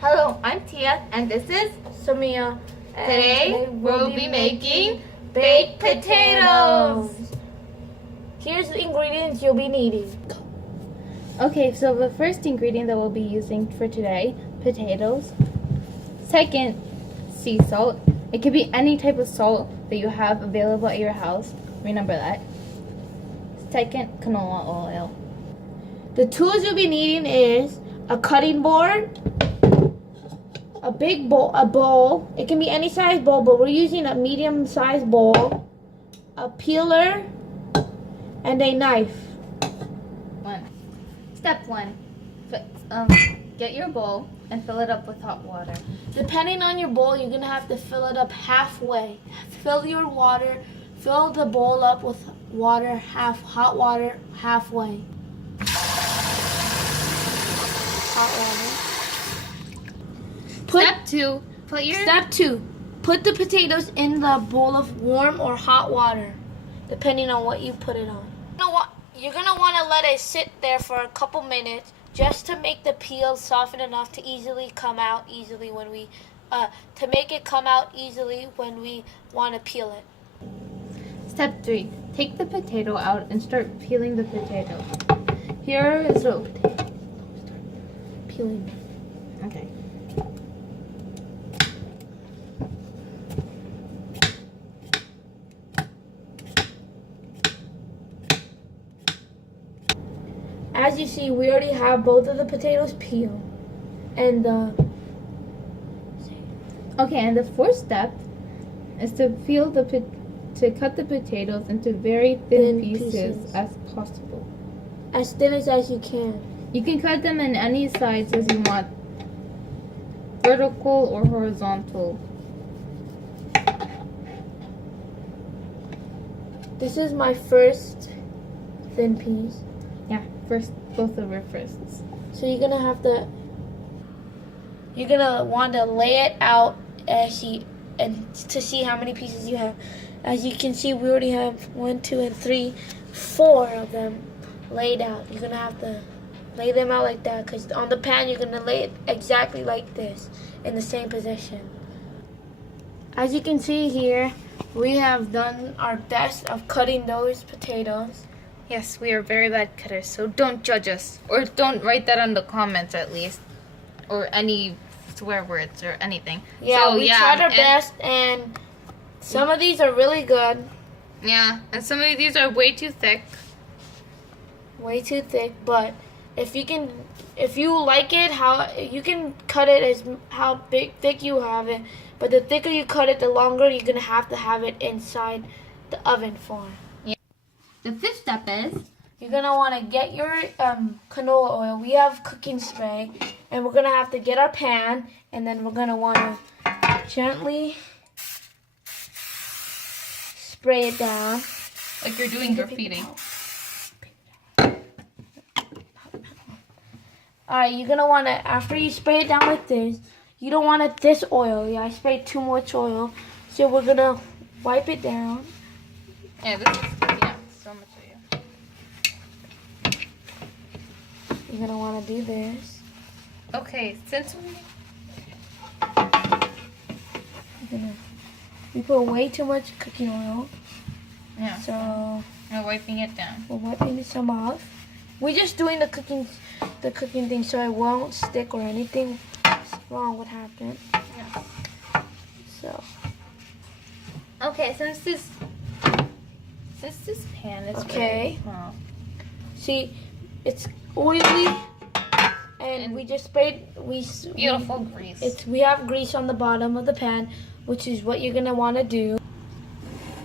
Hello, I'm Tia, and this is Samia. Today we'll be making baked potatoes. Here's the ingredients you'll be needing. Okay, so the first ingredient that we'll be using for today, potatoes. Second, sea salt. It could be any type of salt that you have available at your house. Remember that. Second, canola oil. The tools you'll be needing is a cutting board, a big bowl, a bowl. It can be any size bowl, but we're using a medium-sized bowl, a peeler, and a knife. Step 1. Get your bowl and fill it up with hot water. Depending on your bowl, you're gonna have to fill it up halfway. Fill the bowl up with hot water halfway. Hot water. Step 2. Put the potatoes in the bowl of warm or hot water, depending on what you put it on. You're gonna want to let it sit there for a couple minutes just to make the peel soften enough to come out easily when we want to peel it. Step 3. Take the potato out and start peeling the potato. Here is the potato. Peeling. Okay. As you see, we already have both of the potatoes peeled. And the fourth step is to cut the potatoes into very thin pieces as possible. As thin as you can. You can cut them in any size as you want, vertical or horizontal. This is my first thin piece. Yeah, both of our firsts. So you're gonna want to lay it out to see how many pieces you have. As you can see, we already have 1, 2, and 3, 4 of them laid out. You're gonna have to lay them out like that, because on the pan you're gonna lay it exactly like this in the same position. As you can see here, we have done our best of cutting those potatoes. Yes, we are very bad cutters, so don't judge us. Or don't write that in the comments at least. Or any swear words or anything. Yeah, we tried our best, and some of these are really good. Yeah, and some of these are way too thick. Way too thick, but if you like it, you can cut it as thick you have it. But the thicker you cut it, the longer you're gonna have it inside the oven for. The fifth step is you're gonna want to get your canola oil. We have cooking spray, and we're gonna have to get our pan, and then we're gonna want to gently spray it down. Like you're doing graffiti. Alright, you're gonna want to, after you spray it down like this, you don't want this oil. Yeah, I sprayed too much oil, so we're gonna wipe it down. Yeah, this is so much oil. You're gonna want to do this. Okay, since we put way too much cooking oil. Yeah. So we're wiping it down. We're wiping some off. We're just doing the cooking thing so it won't stick or anything wrong would happen. Yeah. So. Okay, since this pan is okay. Very small. See, it's oily, and we just sprayed. Beautiful grease. We have grease on the bottom of the pan, which is what you're gonna want to do.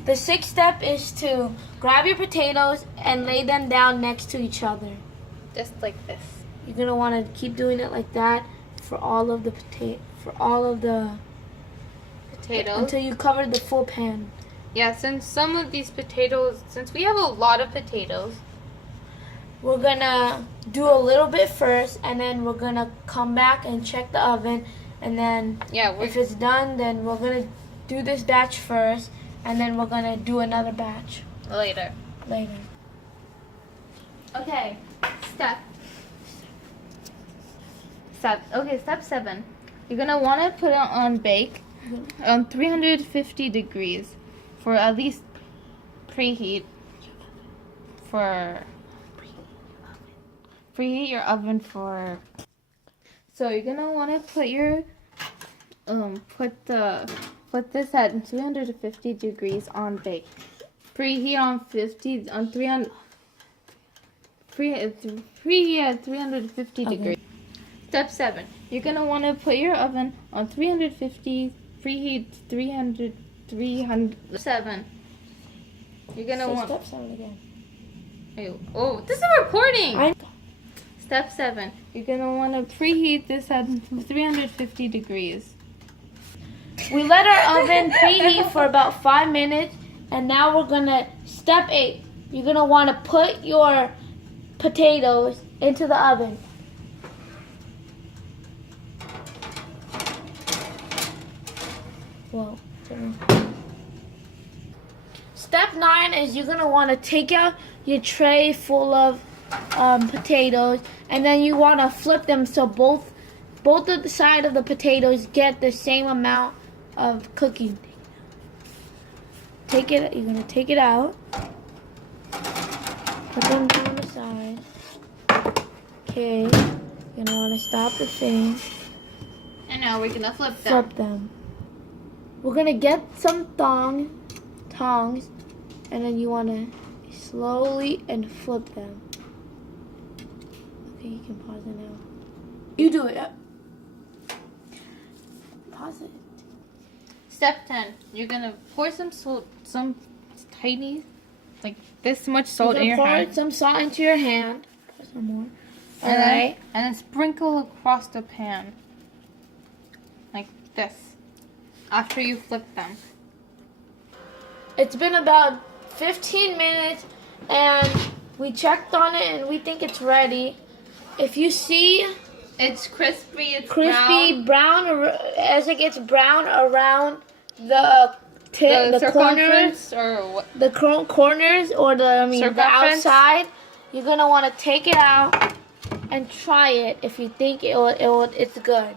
The sixth step is to grab your potatoes and lay them down next to each other. Just like this. You're gonna want to keep doing it like that for all of the potatoes until you cover the full pan. Yeah, since we have a lot of potatoes, we're gonna do a little bit first, and then we're gonna come back and check the oven, and then if it's done, then we're gonna do this batch first, and then we're gonna do another batch later. Okay, Step 7. You're gonna want to put it on bake on 350 degrees for at least preheat preheat your oven for. So you're gonna want to put your put this at 250 degrees on bake. Preheat on 300. Preheat at 350 degrees. Step 7. You're going to want to put your oven on 350, preheat 307. You're going to want... Step 7 again. Oh, this is recording! Step 7. You're going to want to preheat this at 350 degrees. We let our oven preheat for about 5 minutes, and now we're going to, step 8, you're going to want to put your potatoes into the oven. Whoa. Step 9 is you're going to want to take out your tray full of potatoes, and then you want to flip them so both of the side of the potatoes get the same amount of cooking. You're going to take it out. Put them on the side. Okay. You're going to want to stop the thing. And now we're going to flip them. Flip them. We're going to get some tongs, and then you want to slowly and flip them. Okay, you can pause it now. You do it. Pause it. Step 10. You're going to pour some salt, some tiny, like this much salt in your hand. Pour some salt into your hand. Pour some more. And then sprinkle across the pan. Like this. After you flip them. It's been about 15 minutes and we checked on it and we think it's ready. If you see it's crispy, it's brown as it gets brown around the corners or what? The corners or the outside, you're gonna want to take it out and try it if you think it's good.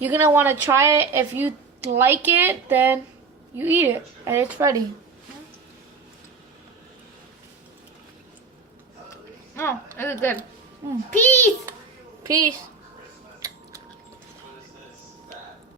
You're gonna want to try it. If you like it, then you eat it and it's ready. Oh, is it good? Peace.